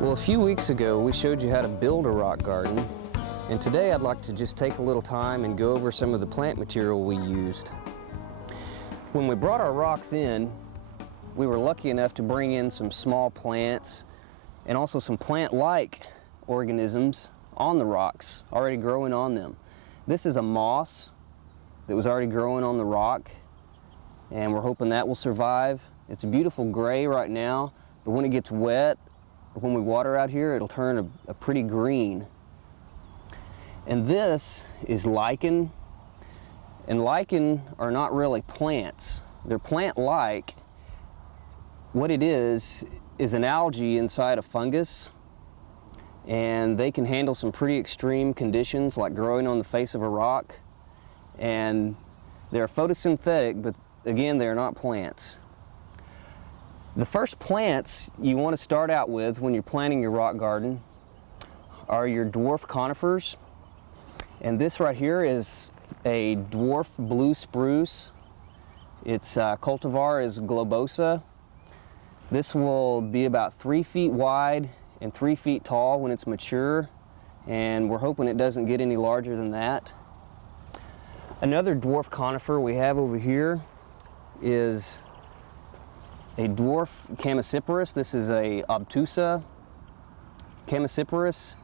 Well, a few weeks ago we showed you how to build a rock garden, and today I'd like to just take a little time and go over some of the plant material we used. When we brought our rocks in, we were lucky enough to bring in some small plants and also some plant-like organisms on the rocks, already growing on them. This is a moss that was already growing on the rock, and we're hoping that will survive. It's a beautiful gray right now, but when it gets wet, when we water out here, it'll turn a pretty green. And this is lichen, and lichen are not really plants. They're plant-like. What it is an algae inside a fungus, and they can handle some pretty extreme conditions like growing on the face of a rock, and they're photosynthetic, but again, they're not plants. The first plants you want to start out with when you're planting your rock garden are your dwarf conifers. And this right here is a dwarf blue spruce. Its cultivar is globosa. This will be about 3 feet wide and 3 feet tall when it's mature, and we're hoping it doesn't get any larger than that. Another dwarf conifer we have over here is a dwarf Chamaecyparis. This is a obtusa Chamaecyparis.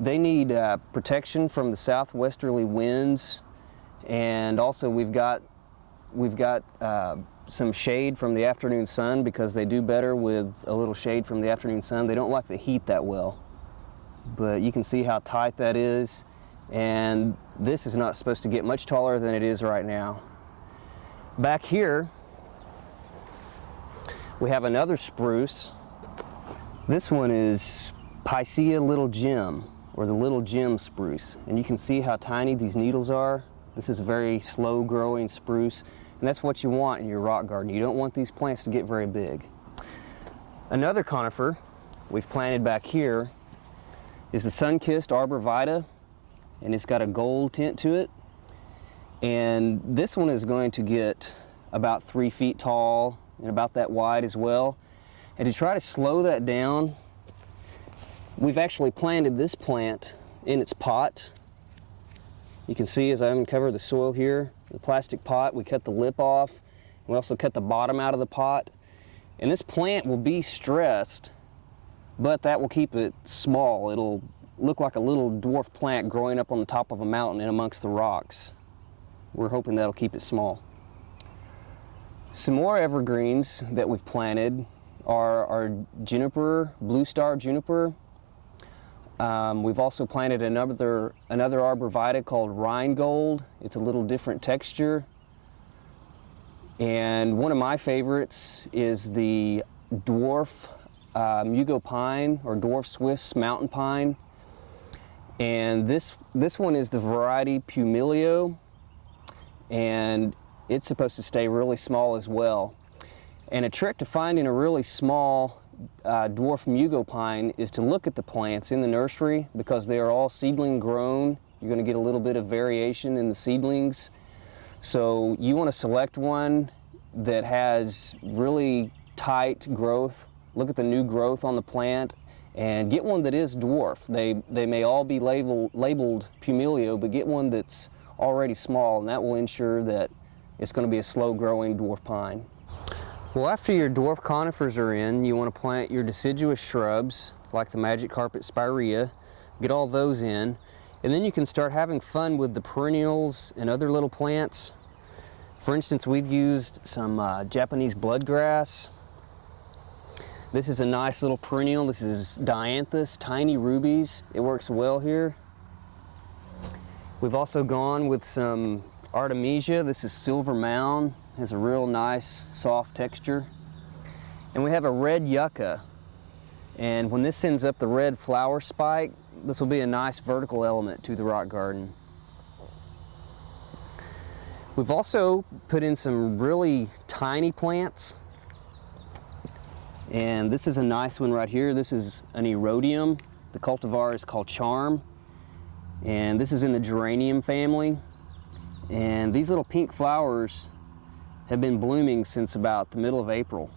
They need protection from the southwesterly winds, and also we've got some shade from the afternoon sun, because they do better with a little shade from the afternoon sun. They don't like the heat that well, but you can see how tight that is, and this is not supposed to get much taller than it is right now. Back here we have another spruce. This one is Picea Little Gem, or the Little Gem spruce, and you can see how tiny these needles are. This is a very slow growing spruce, and that's what you want in your rock garden. You don't want these plants to get very big. Another conifer we've planted back here is the sun-kissed arborvitae, and it's got a gold tint to it. And this one is going to get about 3 feet tall and about that wide as well. And to try to slow that down, we've actually planted this plant in its pot. You can see as I uncover the soil here, the plastic pot, we cut the lip off. We also cut the bottom out of the pot. And this plant will be stressed, but that will keep it small. It'll look like a little dwarf plant growing up on the top of a mountain in amongst the rocks. We're hoping that'll keep it small. Some more evergreens that we've planted are our juniper, blue star juniper. We've also planted another arborvitae called Rheingold. It's a little different texture. And one of my favorites is the dwarf Mugo pine, or dwarf Swiss mountain pine. And this one is the variety Pumilio, and it's supposed to stay really small as well. And a trick to finding a really small dwarf Mugo pine is to look at the plants in the nursery, because they are all seedling grown. You're going to get a little bit of variation in the seedlings. So you want to select one that has really tight growth. Look at the new growth on the plant, and get one that is dwarf. They may all be labeled Pumilio, but get one that's already small, and that will ensure that it's going to be a slow-growing dwarf pine. Well, after your dwarf conifers are in, you want to plant your deciduous shrubs, like the magic carpet spirea. Get all those in, and then you can start having fun with the perennials and other little plants. For instance, we've used some Japanese bloodgrass. This is a nice little perennial. This is dianthus, tiny rubies. It works well here. We've also gone with some Artemisia. This is silver mound. Has a real nice soft texture. And we have a red yucca. And when this sends up the red flower spike, this will be a nice vertical element to the rock garden. We've also put in some really tiny plants. And this is a nice one right here. This is an erodium. The cultivar is called Charm. And this is in the geranium family. And these little pink flowers have been blooming since about the middle of April.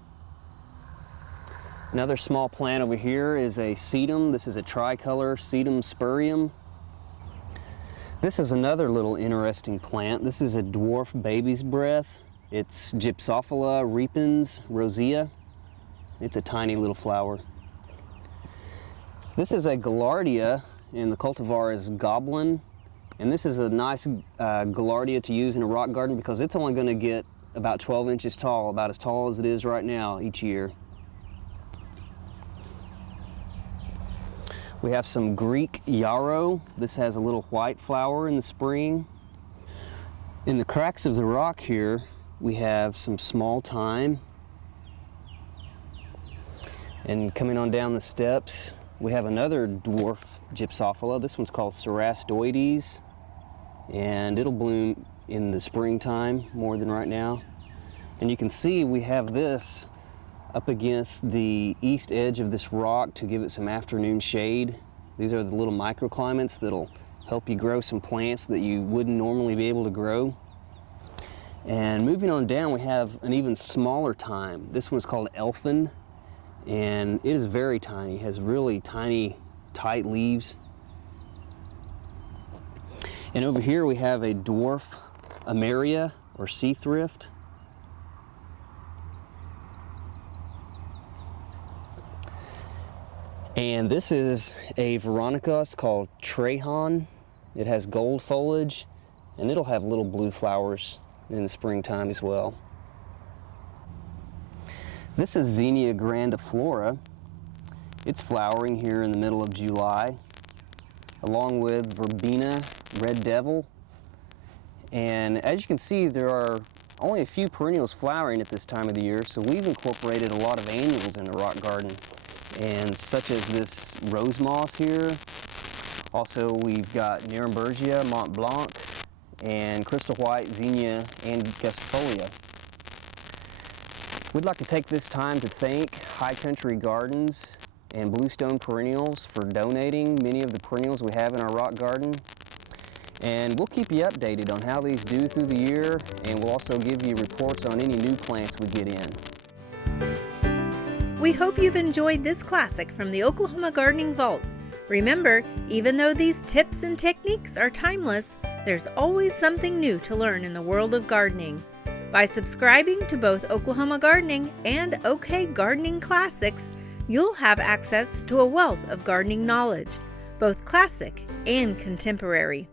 Another small plant over here is a sedum. This is a tricolor sedum spurium. This is another little interesting plant. This is a dwarf baby's breath. It's Gypsophila repens rosea. It's a tiny little flower. This is a gaillardia, and the cultivar is goblin. And this is a nice gaillardia to use in a rock garden because it's only going to get about 12 inches tall, about as tall as it is right now each year. We have some Greek yarrow. This has a little white flower in the spring. In the cracks of the rock here, we have some small thyme. And coming on down the steps, we have another dwarf Gypsophila. This one's called Cerastoides, and it'll bloom in the springtime more than right now. And you can see we have this up against the east edge of this rock to give it some afternoon shade. These are the little microclimates that'll help you grow some plants that you wouldn't normally be able to grow. And moving on down, we have an even smaller thyme. This one's called Elfin, and it is very tiny. It has really tiny, tight leaves. And over here we have a dwarf Ameria or sea thrift. And this is a veronica. It's called Trahan. It has gold foliage, and it'll have little blue flowers in the springtime as well. This is Xenia grandiflora. It's flowering here in the middle of July, along with verbena, red devil. And as you can see, there are only a few perennials flowering at this time of the year, so we've incorporated a lot of annuals in the rock garden, and such as this rose moss here. Also, we've got Nerumbergia, Mont Blanc, and crystal white Xenia angustifolia. We'd like to take this time to thank High Country Gardens and Bluestone Perennials for donating many of the perennials we have in our rock garden. And we'll keep you updated on how these do through the year, and we'll also give you reports on any new plants we get in. We hope you've enjoyed this classic from the Oklahoma Gardening Vault. Remember, even though these tips and techniques are timeless, there's always something new to learn in the world of gardening. By subscribing to both Oklahoma Gardening and OK Gardening Classics, you'll have access to a wealth of gardening knowledge, both classic and contemporary.